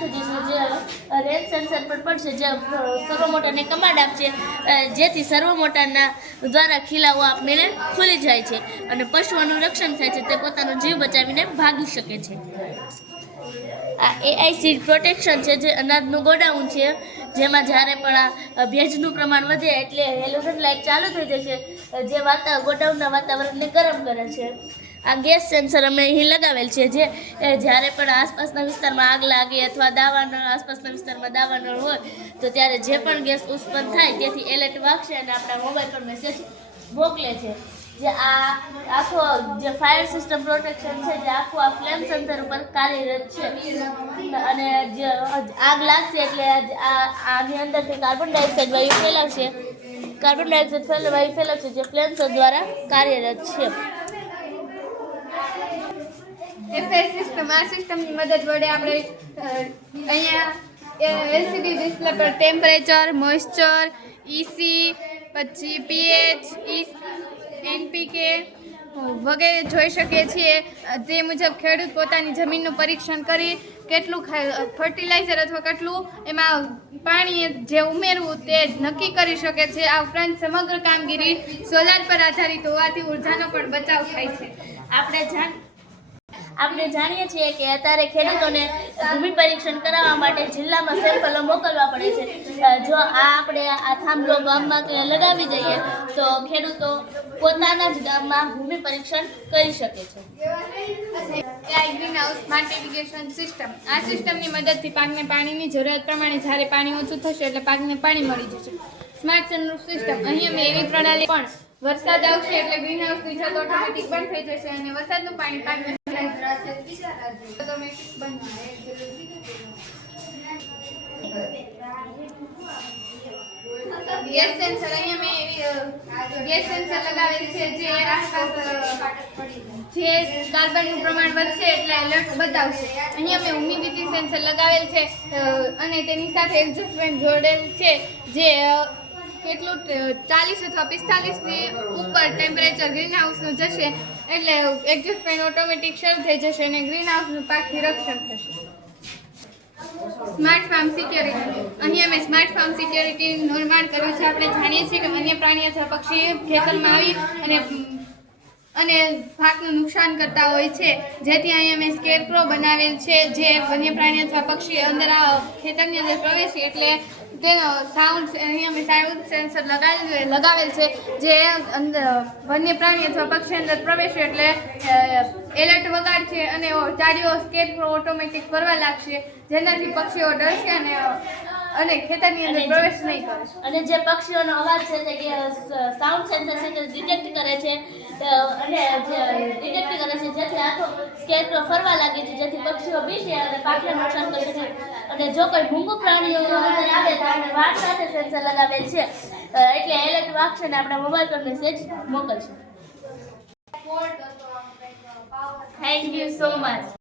થઈ જશે, જે રેન્જ સેન્સર પર પડશે, જે સર્વો મોટરને કમાન્ડ આપશે, જેથી સર્વો મોટરના દ્વારા ખીલાઓ આપમેળે ખુલી જાય છે અને પશુઓનું રક્ષણ થાય છે, તે પોતાનો જીવ બચાવીને ભાગી શકે છે. આ એઆઈ સીડ પ્રોટેક્શન છે, જે અનાજનું ગોડાઉન છે, જેમાં જ્યારે પણ આ ભેજનું પ્રમાણ વધે એટલે હેલોજન લાઇટ ચાલુ થઈ જશે, જે ગોડાઉનના વાતાવરણને ગરમ કરે છે. આ ગેસ સેન્સર અમે અહીં લગાવેલ છે, જે જ્યારે પણ આસપાસના વિસ્તારમાં આગ લાગે અથવા દાવાનળ આસપાસના વિસ્તારમાં દાવાનળ હોય તો ત્યારે જે પણ ગેસ ઉત્પન્ન થાય તેથી એલર્ટ વાગશે અને આપણા મોબાઈલ પર મેસેજ મોકલે છે. જે આ આખો જે ફાયર સિસ્ટમ પ્રોટેક્શન છે, જે આખું આ ફ્લેમ સેન્સર ઉપર કાર્યરત છે અને જે આગ લાગશે એટલે આની અંદરથી કાર્બન ડાયોક્સાઇડ વાયુ ફેલાવશે, વાયુ ફેલાવશે, જે ફ્લેમ સેન્સર દ્વારા કાર્યરત છે. એફઆઈ સિસ્ટમ, આ સિસ્ટમની મદદ વડે આપણે અહીંયા એલસીડી ડિસ્પ્લે પર ટેમ્પરેચર, મોઇસ્ચર, ઇસી, પછી પીએચ, એનપીકે વગેરે જોઈ શકીએ છીએ. તે મુજબ ખેડૂત પોતાની જમીનનું પરીક્ષણ કરી કેટલું ફર્ટિલાઇઝર અથવા કેટલું એમાં પાણી જે ઉમેરવું તે નક્કી કરી શકે છે. આ ઉપરાંત સમગ્ર કામગીરી સોલાર પર આધારિત હોવાથી ઉર્જાનો પણ બચાવ થાય છે. આપણે જાણીએ છીએ કે અત્યારે ખેડૂતોને ભૂમિ પરીક્ષણ કરાવવા માટે જિલ્લામાં સેમ્પલો મોકલવા પડે છે. જો આપણે આ થાંભલો ગામમાં લગાવી દઈએ તો ખેડૂતો પોતાના જ ગામમાં ભૂમિ પરીક્ષણ કરી શકે છે. Green house smart irrigation system, આ સિસ્ટમની મદદથી પાકને પાણીની જરૂરિયાત પ્રમાણે જ્યારે પાણી ઓછું થશે એટલે પાકને પાણી મળી જશે. સ્માર્ટ સનરૂફ સિસ્ટમ, અહીં અમે એવી પ્રણાલી પણ વરસાદ આવશે એટલે ગ્રીન હાઉસની છત ઓટોમેટિક બંધ થઈ જશે અને વરસાદનું પાણી પાકને ગેસ સેન્સર, અહીંયા મેં એવી ગેસ સેન્સર લગાવેલ છે જે કાર્બનનું પ્રમાણ વધશે એટલે એલર્ટ બતાવશે. અહીંયા મેં હ્યુમિડિટી સેન્સર લગાવેલ છે અને તેની સાથે એક્ઝોસ્ટ ફેન જોડેલ છે, જે કેટલું 40 અથવા 45ની ઉપર ટેમ્પરેચર ગ્રીન હાઉસનું જશે એટલે એક્ઝોસ્ટ ફેન ઓટોમેટિક શરૂ થઈ જશે અને ગ્રીન હાઉસનું પાકથી રક્ષણ થશે. સ્માર્ટ ફાર્મ સિક્યોરિટી, અહીં અમે સ્માર્ટ ફાર્મ સિક્યોરિટી નિર્માણ કર્યું છે. આપણે જાણીએ છીએ કે વન્ય પ્રાણી અથવા પક્ષી ખેતરમાં આવી અને પાકનું નુકસાન કરતા હોય છે, જેથી અહીં અમે સ્કેરક્રો બનાવેલ છે, જે વન્ય પ્રાણી અથવા પક્ષી અંદર ખેતરની અંદર પ્રવેશી એટલે તેનો સાઉન્ડ, અહીં અમે સાઉન્ડ સેન્સર લગાવેલ છે, જે અંદર વન્ય પ્રાણી અથવા પક્ષી અંદર પ્રવેશે એટલે એલર્ટ વગાડશે અને ચાડીઓ સ્કેરક્રો ઓટોમેટિક ફરવા લાગશે, જેનાથી પક્ષીઓ ડરશે અને ખેતરની અંદર પ્રવેશ નહીં કરે. અને જે પક્ષીઓનો અવાજ છે તે સાઉન્ડ સેન્સર છે તે ડિટેક્ટ કરે છે જેથી આખો સ્કેરક્રો ફરવા લાગે છે, જેથી પક્ષીઓ બીશે અને પાકને નુકસાન કરે છે. અને જો કોઈ ભૂંગુ પ્રાણીઓ અંદર આવે તો આપણે વાત સાથે સેન્સર લગાવેલ છે એટલે એલર્ટ વાગશે અને આપણા મોબાઈલ પર મેસેજ મોકલશે. Thank you so much.